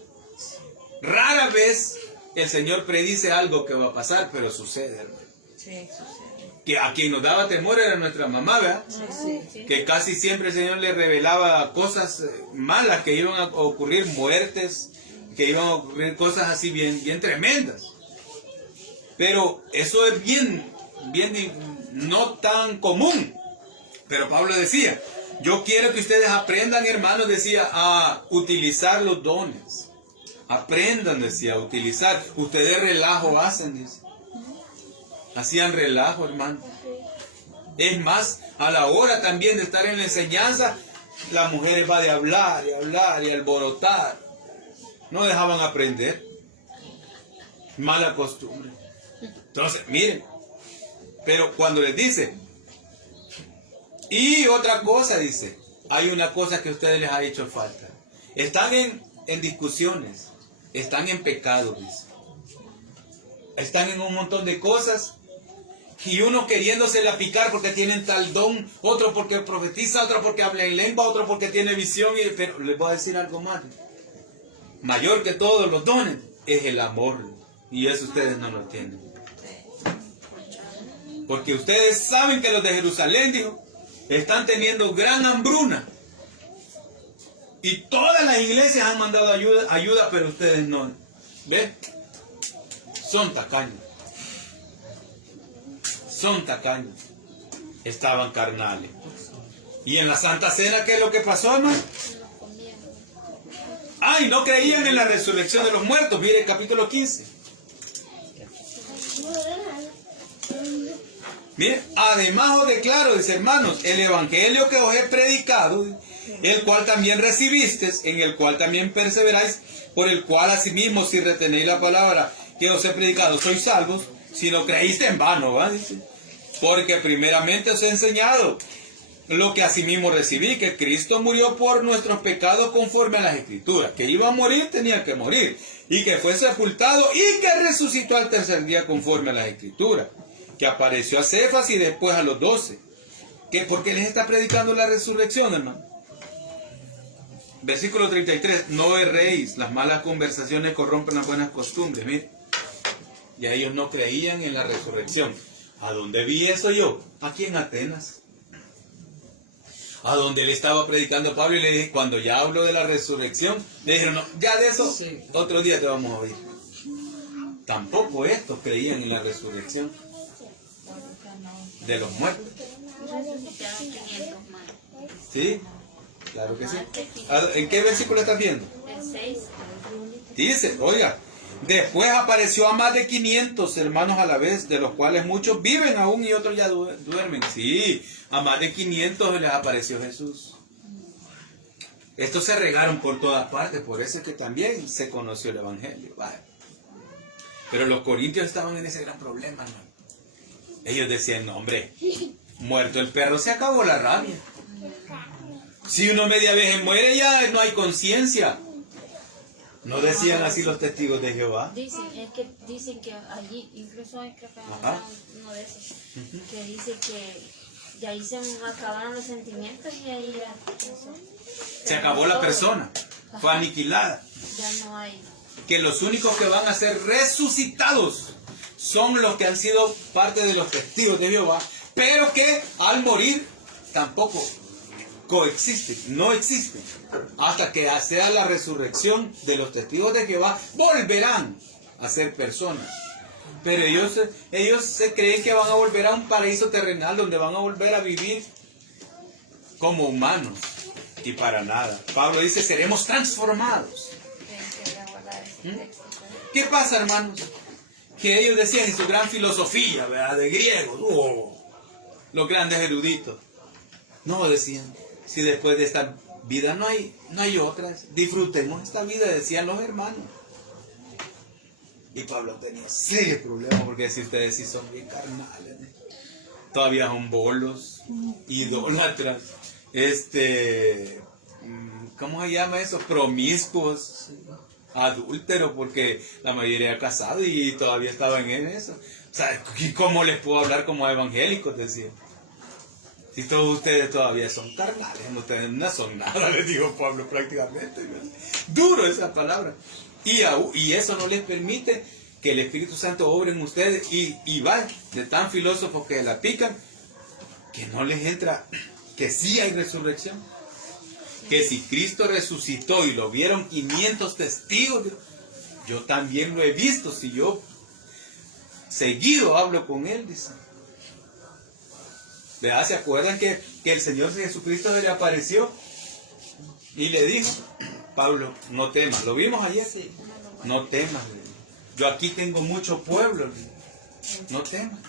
Rara vez el Señor predice algo que va a pasar, pero sucede, hermano. Sí, sucede. Que a quien nos daba temor era nuestra mamá, ¿verdad? Sí. Que casi siempre el Señor le revelaba cosas malas que iban a ocurrir, muertes, que iban a ocurrir cosas así bien tremendas. Pero eso es bien no tan común. Pero Pablo decía, yo quiero que ustedes aprendan, hermanos, decía, a utilizar los dones. Aprendan, decía, a utilizar. Ustedes relajo hacen, dice. Hacían relajo, hermano. Es más, a la hora también de estar en la enseñanza, las mujeres van de hablar y hablar y alborotar. No dejaban aprender. Mala costumbre. Entonces, miren. Pero cuando les dice, y otra cosa dice, hay una cosa que a ustedes les ha hecho falta. Están en discusiones, están en pecado, dice. Están en un montón de cosas. Y uno queriéndosela picar porque tienen tal don, otro porque profetiza, otro porque habla en lengua, otro porque tiene visión. Pero les voy a decir algo más. Mayor que todos los dones es el amor. Y eso ustedes no lo entienden. Porque ustedes saben que los de Jerusalén, dijo, están teniendo gran hambruna. Y todas las iglesias han mandado ayuda, pero ustedes no. ¿Ven? Son tacaños. Son tacaños. Estaban carnales. Y en la Santa Cena, ¿qué es lo que pasó, hermano? Ay, no creían en la resurrección de los muertos. Mire el capítulo 15. Mire, además os declaro, dice, hermanos, el evangelio que os he predicado, el cual también recibisteis, en el cual también perseveráis, por el cual asimismo, si retenéis la palabra que os he predicado, sois salvos, si no creíste en vano, ¿va? Dice, porque primeramente os he enseñado lo que asimismo recibí, que Cristo murió por nuestros pecados conforme a las Escrituras, que iba a morir, tenía que morir, y que fue sepultado y que resucitó al tercer día conforme a las Escrituras, que apareció a Cefas y después a los 12. ¿Por qué les está predicando la resurrección, hermano? Versículo 33, no erréis, las malas conversaciones corrompen las buenas costumbres. Mire, y a ellos no creían en la resurrección. ¿A dónde vi eso yo? Aquí en Atenas. A donde le estaba predicando Pablo y le dije, cuando ya habló de la resurrección, le dijeron, no, ya de eso, otro día te vamos a oír. Tampoco estos creían en la resurrección de los muertos. ¿Sí? Claro que sí. ¿En qué versículo estás viendo? El 6. Dice, oiga, después apareció a más de 500 hermanos a la vez, de los cuales muchos viven aún y otros ya duermen. Sí, a más de 500 les apareció Jesús. Estos se regaron por todas partes, por eso es que también se conoció el Evangelio. Vale. Pero los corintios estaban en ese gran problema, ¿no? Ellos decían, no, hombre, muerto el perro se acabó la rabia. Si uno media vez muere ya no hay conciencia. ¿No decían así los testigos de Jehová? Dicen que allí, incluso hay creo que Ajá. uno de esos, que dice que ya ahí se acabaron los sentimientos y ahí Se acabó la persona, fue aniquilada. ya no hay. Que los únicos que van a ser resucitados son los que han sido parte de los testigos de Jehová, pero que al morir tampoco coexisten, no existen. Hasta que sea la resurrección de los testigos de Jehová, volverán a ser personas. Pero ellos se creen que van a volver a un paraíso terrenal donde van a volver a vivir como humanos. Y para nada. Pablo dice, seremos transformados. ¿Qué pasa, hermanos? Que ellos decían en su gran filosofía, ¿verdad? De griegos, los grandes eruditos. No, decían, si después de esta vida no hay otras, disfrutemos esta vida, decían los hermanos. Y Pablo tenía serios problemas porque si ustedes sí son bien carnales, ¿eh? Todavía son bolos, idólatras, ¿cómo se llama eso? Promiscuos, adúlteros, porque la mayoría casado y todavía estaban en eso. O sea, ¿cómo les puedo hablar como evangélicos? Decía. Si todos ustedes todavía son carnales, ustedes no son nada, les dijo Pablo prácticamente. Duro esa palabra. Y eso no les permite que el Espíritu Santo obre en ustedes y va de tan filósofos que la pican, que no les entra, que sí hay resurrección. Que si Cristo resucitó y lo vieron 500 testigos, yo también lo he visto, si yo seguido hablo con él, dice. ¿Verdad? ¿Se acuerdan que el Señor Jesucristo se le apareció y le dijo, Pablo, no temas? ¿Lo vimos ayer? Sí. No temas. Yo aquí tengo mucho pueblo. No temas.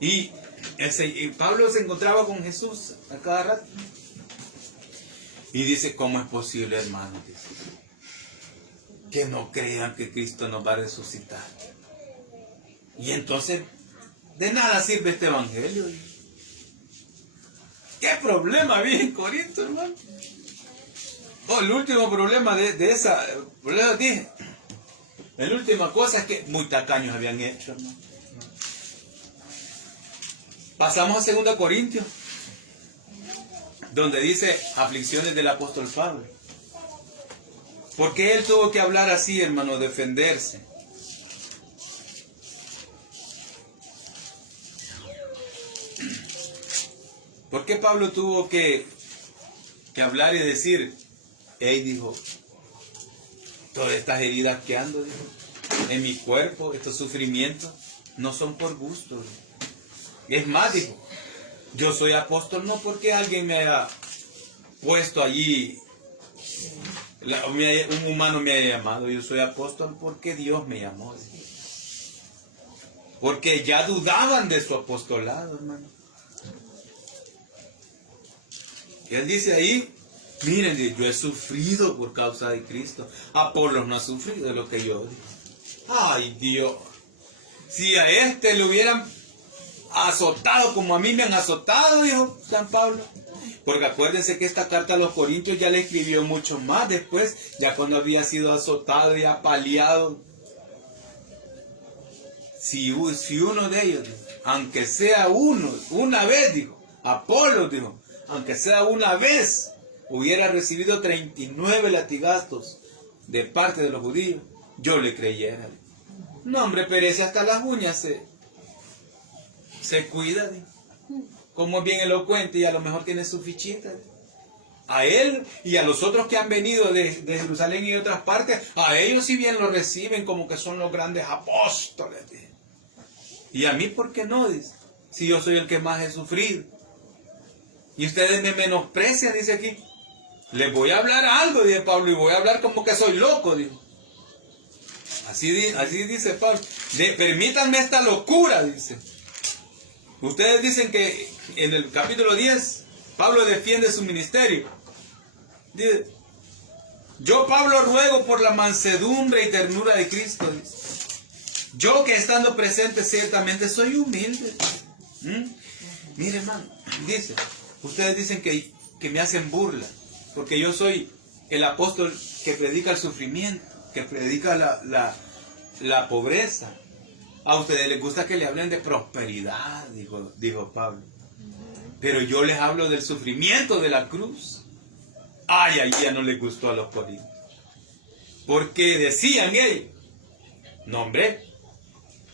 Y Pablo se encontraba con Jesús a cada rato. Y dice, ¿cómo es posible, hermano? Dice, que no crean que Cristo nos va a resucitar. Y entonces, de nada sirve este evangelio. ¿Qué problema había en Corinto, hermano? El último problema de esa, dije, la última cosa es que muy tacaños habían hecho, hermano. Pasamos a 2 Corintios, donde dice aflicciones del apóstol Pablo. ¿Por qué él tuvo que hablar así, hermano, defenderse? ¿Por qué Pablo tuvo que hablar y decir, dijo, todas estas heridas que ando, dijo, en mi cuerpo, estos sufrimientos, no son por gusto, dijo. Es más, dijo, yo soy apóstol no porque alguien me haya puesto allí, un humano me haya llamado, yo soy apóstol porque Dios me llamó, dijo. Porque ya dudaban de su apostolado, hermano. Y él dice ahí, miren, yo he sufrido por causa de Cristo. Apolos no ha sufrido de lo que yo digo. Ay, Dios. Si a este le hubieran azotado como a mí me han azotado, dijo San Pablo. Porque acuérdense que esta carta a los Corintios ya le escribió mucho más después, ya cuando había sido azotado y apaleado. Si uno de ellos, aunque sea una vez, dijo, Apolos, dijo, aunque sea una vez, hubiera recibido 39 latigazos de parte de los judíos, yo le creyera. No, hombre, perece hasta las uñas se cuida, dijo. Como es bien elocuente y a lo mejor tiene su fichita. A él y a los otros que han venido de Jerusalén y de otras partes, a ellos si bien lo reciben como que son los grandes apóstoles. Dijo. Y a mí, ¿por qué no? Dice, si yo soy el que más he sufrido. Y ustedes me menosprecian, dice aquí. Les voy a hablar algo, dice Pablo, y voy a hablar como que soy loco, dijo. Así dice Pablo. Permítanme esta locura, dice. Ustedes dicen que en el capítulo 10, Pablo defiende su ministerio. Dice, yo, Pablo, ruego por la mansedumbre y ternura de Cristo, dice. Yo que estando presente ciertamente soy humilde. Mire, hermano, dice, ustedes dicen que que me hacen burla, porque yo soy el apóstol que predica el sufrimiento, que predica la pobreza. A ustedes les gusta que le hablen de prosperidad, dijo Pablo. Pero yo les hablo del sufrimiento de la cruz. Ay, ahí ya no les gustó a los corintios. Porque decían ellos, no hombre,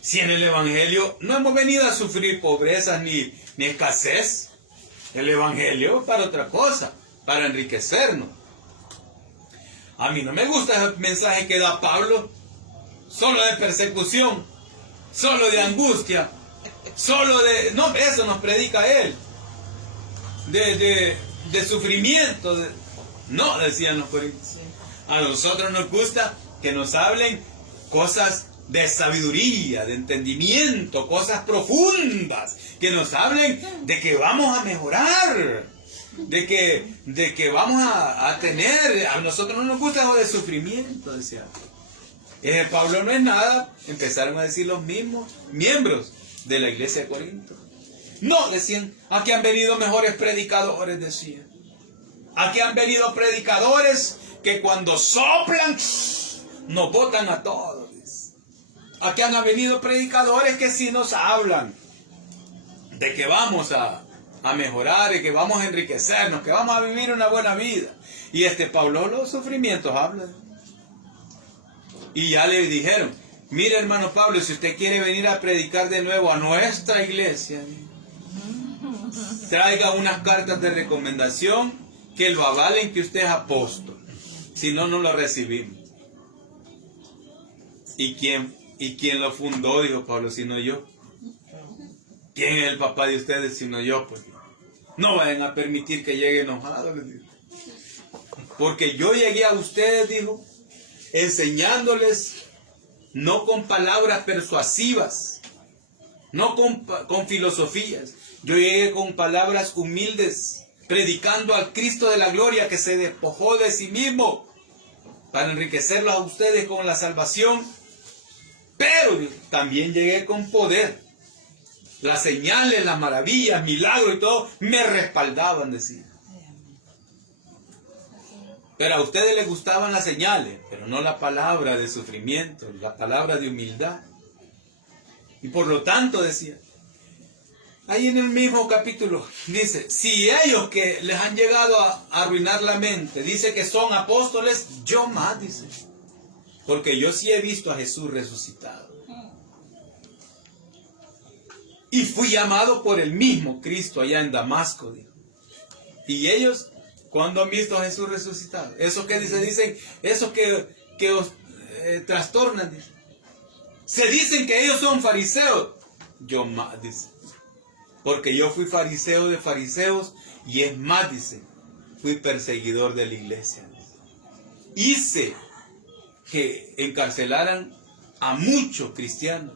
si en el Evangelio no hemos venido a sufrir pobrezas ni escasez. El Evangelio para otra cosa, para enriquecernos. A mí no me gusta el mensaje que da Pablo, solo de persecución, solo de angustia, solo de... No, eso nos predica él. De sufrimiento. No, decían los corintios. A nosotros nos gusta que nos hablen cosas de sabiduría, de entendimiento, cosas profundas, que nos hablen de que vamos a mejorar, de que vamos a tener. A nosotros no nos gusta lo de sufrimiento, decía. Pablo no es nada, empezaron a decir los mismos miembros de la iglesia de Corinto. No, decían, aquí han venido mejores predicadores, decían. Aquí han venido predicadores que cuando soplan nos botan a todos. Aquí han venido predicadores que sí nos hablan de que vamos a mejorar y que vamos a enriquecernos, que vamos a vivir una buena vida. Y Pablo los sufrimientos habla. Y ya le dijeron, mire hermano Pablo, si usted quiere venir a predicar de nuevo a nuestra iglesia, traiga unas cartas de recomendación que lo avalen que usted es apóstol. Si no, no lo recibimos. ¿Y quién lo fundó? Dijo Pablo, sino yo. ¿Quién es el papá de ustedes sino yo? Pues no vayan a permitir que llegue enojado, les dijo. Porque yo llegué a ustedes, dijo, enseñándoles no con palabras persuasivas, no con filosofías. Yo llegué con palabras humildes, predicando al Cristo de la gloria que se despojó de sí mismo para enriquecerlos a ustedes con la salvación. Pero también llegué con poder. Las señales, las maravillas, milagros y todo me respaldaban, decía. Pero a ustedes les gustaban las señales, pero no la palabra de sufrimiento, la palabra de humildad. Y por lo tanto, decía, ahí en el mismo capítulo, dice, si ellos que les han llegado a arruinar la mente, dice que son apóstoles, yo más, dice. Porque yo sí he visto a Jesús resucitado. Y fui llamado por el mismo Cristo allá en Damasco, dijo. Y ellos, ¿cuándo han visto a Jesús resucitado? Eso que dicen, eso que os trastornan, dice. Se dicen que ellos son fariseos. Yo más, dice. Porque yo fui fariseo de fariseos y es más, dice, fui perseguidor de la iglesia. Hice que encarcelaran a muchos cristianos.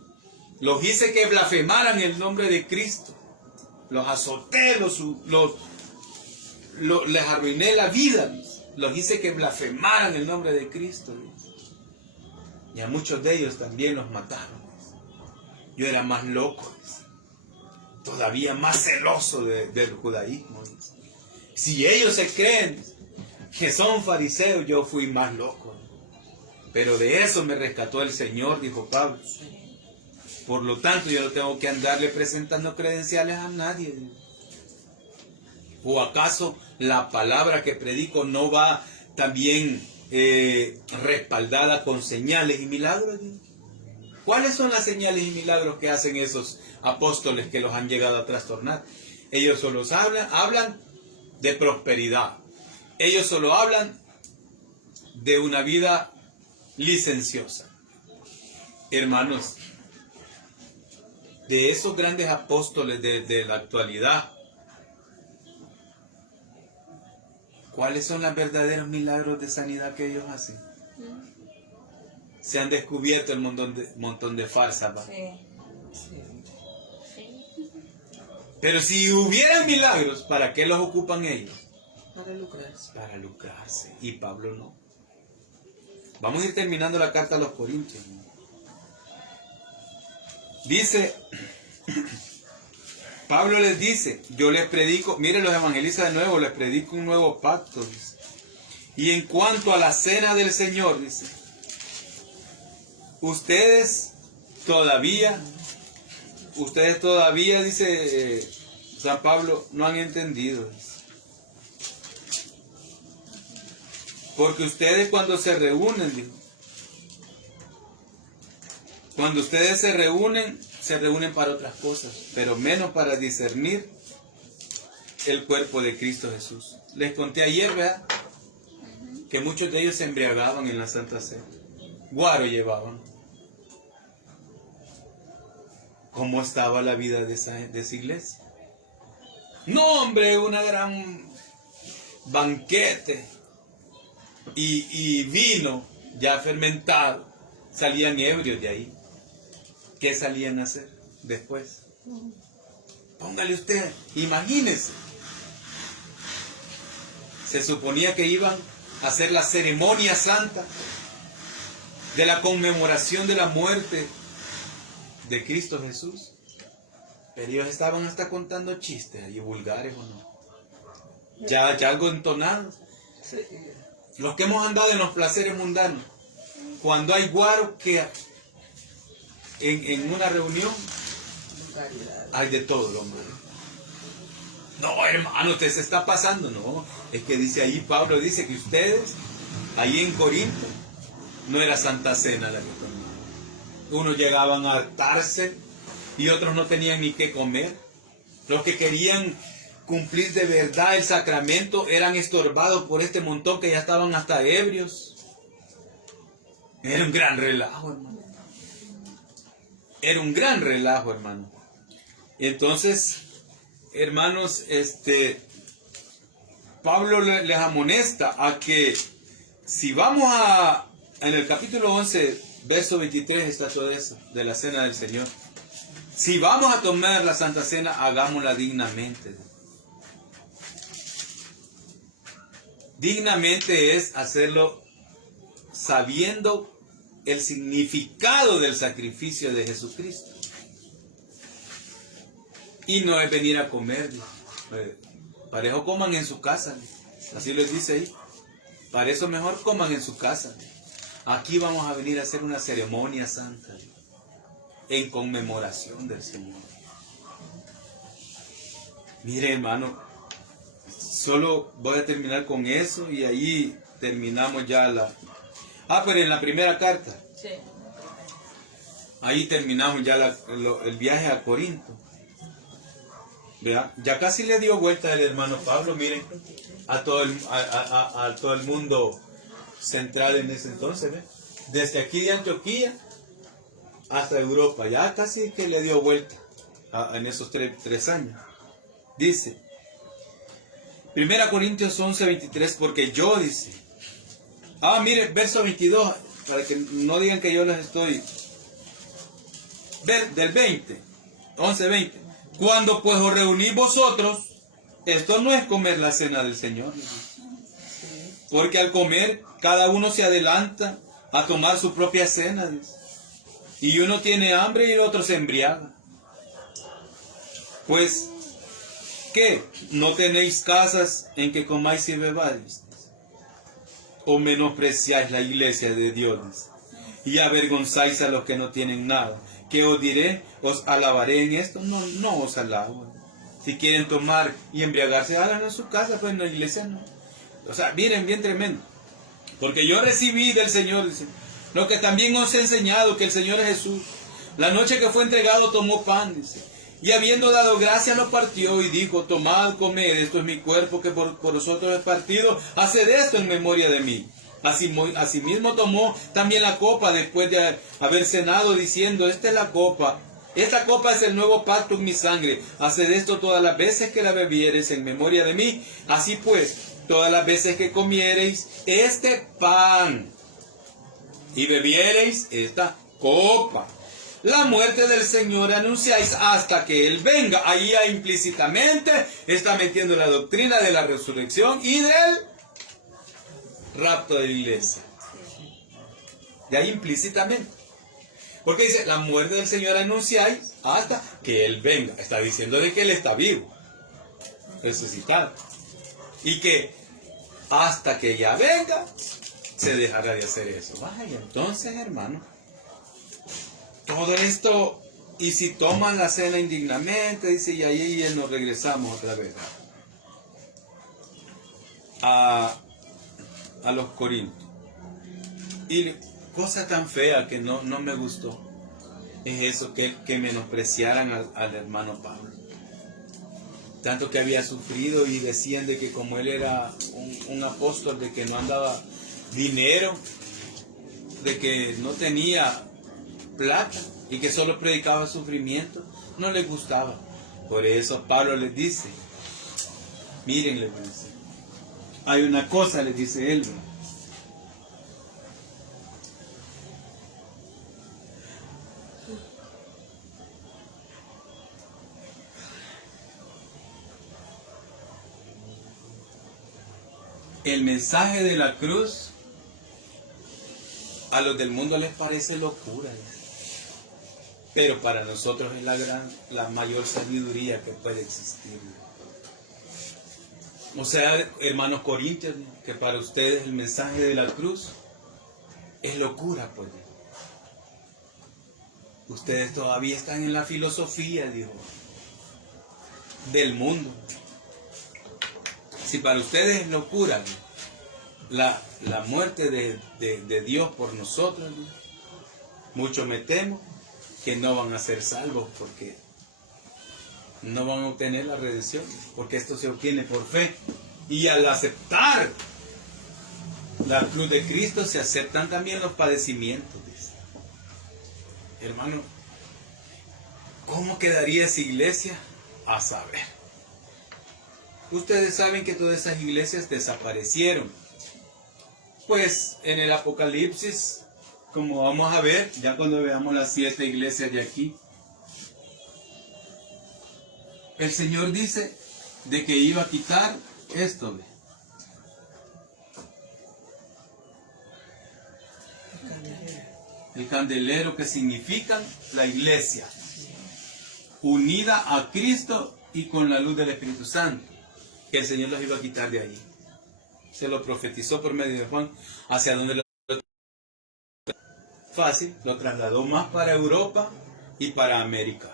Los hice que blasfemaran el nombre de Cristo. Los azoté, les arruiné la vida. Los hice que blasfemaran el nombre de Cristo. Y a muchos de ellos también los mataron. Yo era más loco, todavía más celoso del judaísmo. Si ellos se creen que son fariseos, yo fui más loco. Pero de eso me rescató el Señor, dijo Pablo. Por lo tanto, yo no tengo que andarle presentando credenciales a nadie. ¿O acaso la palabra que predico no va también respaldada con señales y milagros? ¿Cuáles son las señales y milagros que hacen esos apóstoles que los han llegado a trastornar? Ellos solo hablan de prosperidad. Ellos solo hablan de una vida licenciosa. Hermanos, de esos grandes apóstoles de la actualidad, ¿cuáles son los verdaderos milagros de sanidad que ellos hacen? Se han descubierto el montón de farsas. Sí. Pero si hubieran milagros, ¿para qué los ocupan ellos? Para lucrarse. Para lucrarse. Y Pablo no. Vamos a ir terminando la carta a los Corintios. Dice Pablo les dice, yo les predico, miren los evangelistas de nuevo, les predico un nuevo pacto, dice. Y en cuanto a la cena del Señor, dice, ustedes todavía, dice San Pablo, no han entendido, dice. Porque ustedes cuando se reúnen, dijo, cuando ustedes se reúnen para otras cosas, pero menos para discernir el cuerpo de Cristo Jesús. Les conté ayer, ¿verdad? Que muchos de ellos se embriagaban en la Santa Cena. Guaro llevaban. ¿Cómo estaba la vida de esa iglesia? No, hombre, una gran banquete y vino ya fermentado. Salían ebrios de ahí. ¿Qué salían a hacer después? Póngale usted, imagínese. Se suponía que iban a hacer la ceremonia santa de la conmemoración de la muerte de Cristo Jesús. Pero ellos estaban hasta contando chistes y vulgares o no. Ya algo entonado. Los que hemos andado en los placeres mundanos, cuando hay guaro, que en una reunión hay de todo, lo malo. No, hermano, usted se está pasando. No, es que dice ahí, Pablo dice que ustedes, ahí en Corinto, no era Santa Cena la que tomaban. Unos llegaban a hartarse y otros no tenían ni qué comer. Los que querían cumplir de verdad el sacramento eran estorbados por este montón que ya estaban hasta ebrios. Era un gran relajo, hermano. Era un gran relajo, hermano. Entonces, hermanos, Pablo les amonesta a que si vamos en el capítulo 11, verso 23 está todo eso, de la cena del Señor. Si vamos a tomar la Santa Cena, hagámosla dignamente. Dignamente es hacerlo sabiendo el significado del sacrificio de Jesucristo. Y no es venir a comer. Para eso coman en su casa. Así les dice ahí. Para eso mejor coman en su casa. Aquí vamos a venir a hacer una ceremonia santa en conmemoración del Señor. Mire, hermano, solo voy a terminar con eso y ahí terminamos ya pero en la primera carta. Sí. Ahí terminamos ya el viaje a Corinto. ¿Vea? Ya casi le dio vuelta el hermano Pablo, miren, a todo el mundo central en ese entonces, ¿ve? Desde aquí de Antioquía hasta Europa, ya casi que le dio vuelta en esos tres años. Dice, 1 Corintios 11, 23, porque yo, dice, mire, verso 22, para que no digan que yo les estoy, del 20, 11, 20, cuando pues os reunís vosotros, esto no es comer la cena del Señor, porque al comer cada uno se adelanta a tomar su propia cena, dice. Y uno tiene hambre y el otro se embriaga. Pues, ¿qué? ¿No tenéis casas en que comáis y bebáis? ¿O menospreciáis la iglesia de Dios? Y avergonzáis a los que no tienen nada. ¿Qué os diré? ¿Os alabaré en esto? No os alabo. Si quieren tomar y embriagarse, háganlo en su casa, pues en la iglesia no. O sea, miren, bien tremendo. Porque yo recibí del Señor, dice, lo que también os he enseñado, que el Señor Jesús, la noche que fue entregado, tomó pan, dice, y habiendo dado gracias lo partió y dijo, tomad, comed, esto es mi cuerpo que por vosotros es partido, haced esto en memoria de mí. Asimismo tomó también la copa después de haber cenado, diciendo, esta es la copa, esta copa es el nuevo pacto en mi sangre, haced esto todas las veces que la bebiereis en memoria de mí. Así pues, todas las veces que comiereis este pan y bebiereis esta copa, la muerte del Señor anunciáis hasta que Él venga. Ahí ya implícitamente está metiendo la doctrina de la resurrección y del rapto de la iglesia. De ahí implícitamente. Porque dice, la muerte del Señor anunciáis hasta que Él venga. Está diciendo de que Él está vivo, resucitado. Y que hasta que ya venga, se dejará de hacer eso. Vaya, entonces, hermano, todo esto, y si toman la cena indignamente, dice, y ahí nos regresamos otra vez a los Corintios. Y cosa tan fea que no me gustó es eso, que menospreciaran al hermano Pablo. Tanto que había sufrido, y decían de que como él era un apóstol, de que no andaba dinero, de que no tenía plata y que solo predicaba sufrimiento, no les gustaba. Por eso Pablo les dice, miren, les dice, hay una cosa, les dice él, ¿no? El mensaje de la cruz a los del mundo les parece locura, pero para nosotros es la mayor sabiduría que puede existir. O sea, hermanos corintios, que para ustedes el mensaje de la cruz es locura, pues. Ustedes todavía están en la filosofía, dijo, del mundo. Si para ustedes es locura la muerte de Dios por nosotros, mucho me temo que no van a ser salvos, porque no van a obtener la redención, porque esto se obtiene por fe. Y al aceptar la cruz de Cristo se aceptan también los padecimientos, dice. Hermano, ¿cómo quedaría esa iglesia? A saber. Ustedes saben que todas esas iglesias desaparecieron. Pues en el Apocalipsis, como vamos a ver, ya cuando veamos las 7 iglesias de aquí, el Señor dice de que iba a quitar esto. El candelero, que significa la iglesia, unida a Cristo y con la luz del Espíritu Santo, que el Señor los iba a quitar de ahí. Se lo profetizó por medio de Juan. ¿Hacia dónde lo fácil? Lo trasladó más para Europa y para América.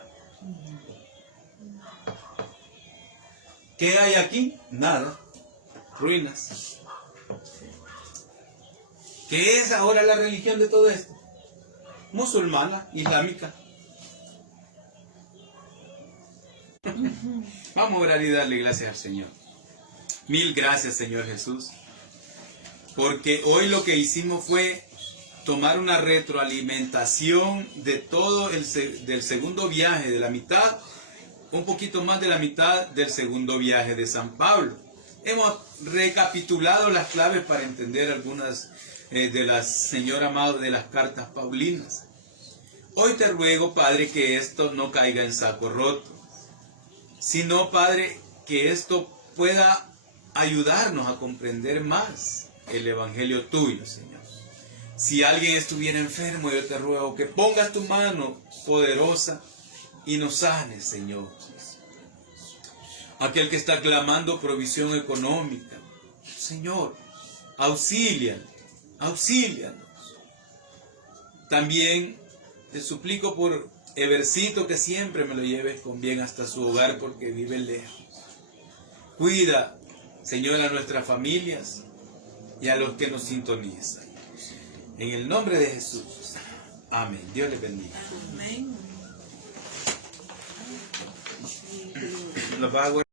¿Qué hay aquí? Nada. Ruinas. ¿Qué es ahora la religión de todo esto? Musulmana, islámica. Vamos a orar y darle gracias al Señor. Mil gracias, Señor Jesús, porque hoy lo que hicimos fue tomar una retroalimentación de todo del segundo viaje, de la mitad, un poquito más de la mitad del segundo viaje de San Pablo. Hemos recapitulado las claves para entender algunas de las, Señor amado, de las cartas paulinas. Hoy te ruego, Padre, que esto no caiga en saco roto, sino, Padre, que esto pueda ayudarnos a comprender más el Evangelio tuyo, Señor. Si alguien estuviera enfermo, yo te ruego que pongas tu mano poderosa y nos sanes, Señor. Aquel que está clamando provisión económica, Señor, auxílianos. También te suplico por Evercito, que siempre me lo lleves con bien hasta su hogar, porque vive lejos. Cuida, Señor, a nuestras familias y a los que nos sintonizan. En el nombre de Jesús. Amén. Dios les bendiga. Amén. Los va a